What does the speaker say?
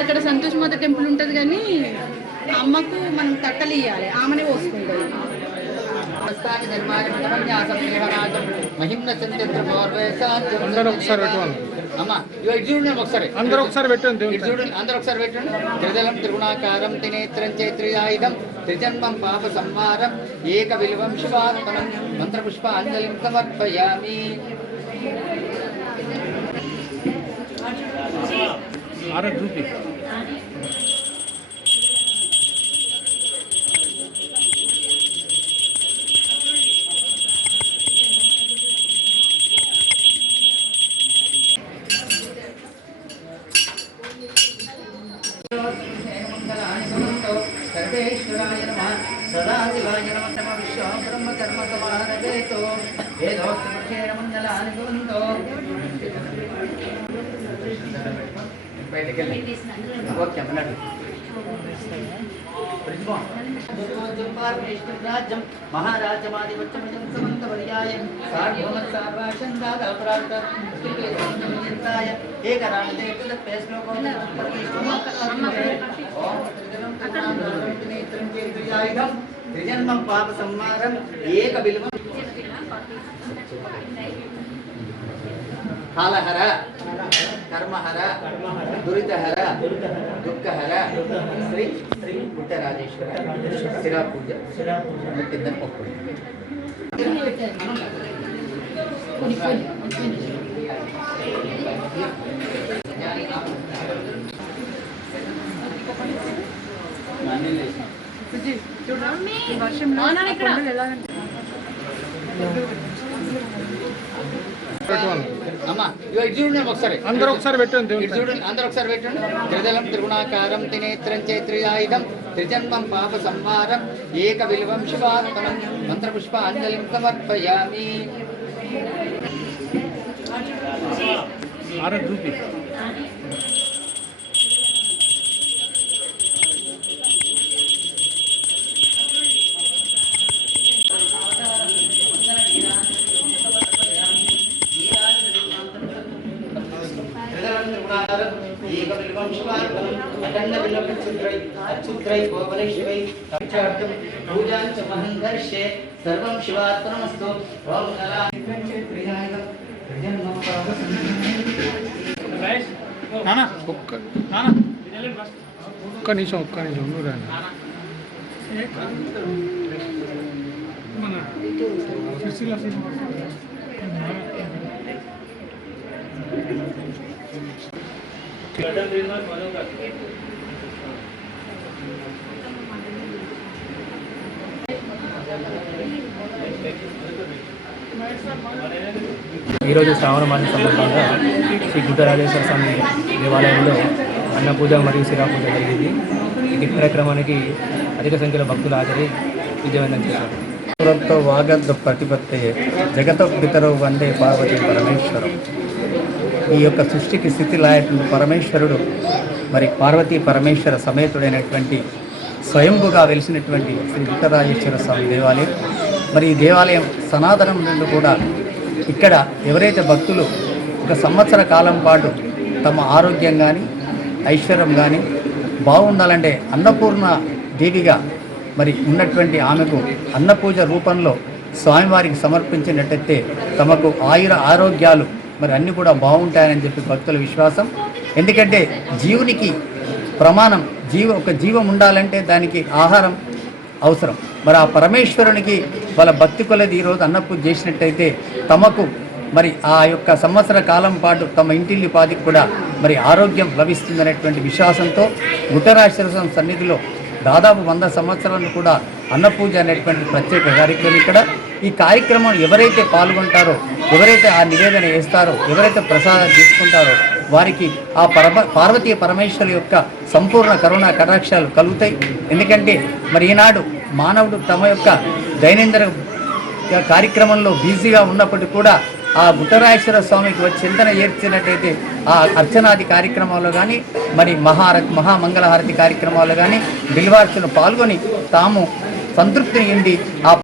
అక్కడ సంతోష్ మాత టెంపుల్ ఉంటుంది కానీ అమ్మకు మనం తట్టలు ఇవ్వాలి, ఆమెనే పోసుకుంటుంది. అందరూ ఒకసారి పెట్టాలి. అందరూ ఒకసారి పెట్టండి. అందరూ ఒకసారి పెట్టండి. త్రిదలం త్రిగుణాకారం త్రినేత్రం చైత్రయాయుధం త్రిజన్మం పాప సంహారం ఏక విలువం శివాత్మనం మంత్రపుష్పాంజలిం సమర్పయామి. చూపి सर्वेश्वराय नमः सदाशिवाय नमः विश्वं ब्रह्म कर्म समानजेतो वेदोक्तमुखेन मङ्गलानि भवन्तो. ఓకే అన్నట్టు राज्यम महाराजमादिवच्चम समन्तवर्याय सार्वभौम सार्वाशन्दादापरार्ताय एकराणदेवतत्ते श्लोको त्रिजन्मं पाप संहारं एकबिल्वं कालहर कर्महर दुरितहर दुःखहर श्री श्री पुट्टराजेश्वर शिरा पूजा मुट्टिंदन पप्पुडु అందరూ ఒకసారి పెట్టండి. అందరూ ఒకసారి పెట్టండి. త్రిదలం త్రిగుణాకారం త్రినేత్రం చైత్రయాయుధం త్రిజన్మం పాప సంహారం ఏక విలువం శివాత్మనం మంత్రపుష్పాంజలిం సమర్పయామి. చూపి सर्वं शिवार्पणमस्तु. ओम ఒక్క నిమిషం నువ్వు రండి. ఈరోజు శ్రావణ మాసం సందర్భంగా శ్రీ గుట్టరాజేశ్వర స్వామి దేవాలయంలో అన్నపూజ మరియు శిరాపూజ జరిగింది. ఈ కార్యక్రమానికి అధిక సంఖ్యలో భక్తులు హాజరై విజయవంతం చేశారు. పురంతో వాగద్ద ప్రతిపత్తయే జగత పితరవు వందే పార్వతీ పరమేశ్వరం. ఈ యొక్క సృష్టికి స్థితి లాయకుడు పరమేశ్వరుడు మరి పార్వతీ పరమేశ్వర సమేతుడైనటువంటి స్వయంభుగా వెలిసినటువంటి శ్రీ గుట్టరాజేశ్వర స్వామి దేవాలయం. మరి ఈ దేవాలయం సనాతనం నుండి కూడా ఇక్కడ ఎవరైతే భక్తులు ఒక సంవత్సర కాలం పాటు తమ ఆరోగ్యం కానీ ఐశ్వర్యం కానీ బాగుండాలంటే అన్నపూర్ణ దేవిగా మరి ఉన్నటువంటి ఆమెకు అన్నపూజ రూపంలో స్వామివారికి సమర్పించినట్టయితే తమకు ఆరోగ్యాలు మరి అన్నీ కూడా బాగుంటాయని చెప్పి భక్తుల విశ్వాసం. ఎందుకంటే జీవునికి ప్రమాణం ఒక జీవం ఉండాలంటే దానికి ఆహారం అవసరం. మరి ఆ పరమేశ్వరునికి వాళ్ళ భక్తి కొలది ఈరోజు అన్నపూజ చేసినట్టయితే తమకు మరి ఆ యొక్క సంవత్సర కాలం పాటు తమ ఇంటిల్లిపాదికి కూడా మరి ఆరోగ్యం లభిస్తుందనేటువంటి విశ్వాసంతో గుట్టరాజేశ్వర సన్నిధిలో దాదాపు 100 సంవత్సరాలు కూడా అన్నపూజ అనేటువంటి ప్రత్యేక కార్యక్రమం. ఇక్కడ ఈ కార్యక్రమం ఎవరైతే పాల్గొంటారో, ఎవరైతే ఆ నివేదన వేస్తారో, ఎవరైతే ప్రసాదం తీసుకుంటారో వారికి ఆ పార్వతీ పరమేశ్వర యొక్క సంపూర్ణ కరుణ కటాక్షాలు కలుగుతాయి. ఎందుకంటే మరి ఈనాడు మానవుడు తమ యొక్క దైనందిన కార్యక్రమంలో బిజీగా ఉన్నప్పటికీ కూడా ఆ గుట్టరాజేశ్వర స్వామికి వచ్చి చింతన చేర్చినట్టయితే ఆ అర్చనాది కార్యక్రమాల్లో కానీ మరి మహామంగళహారతి కార్యక్రమాల్లో కానీ బిల్వార్చన పాల్గొని తాము సంతృప్తిని చెంది ఆ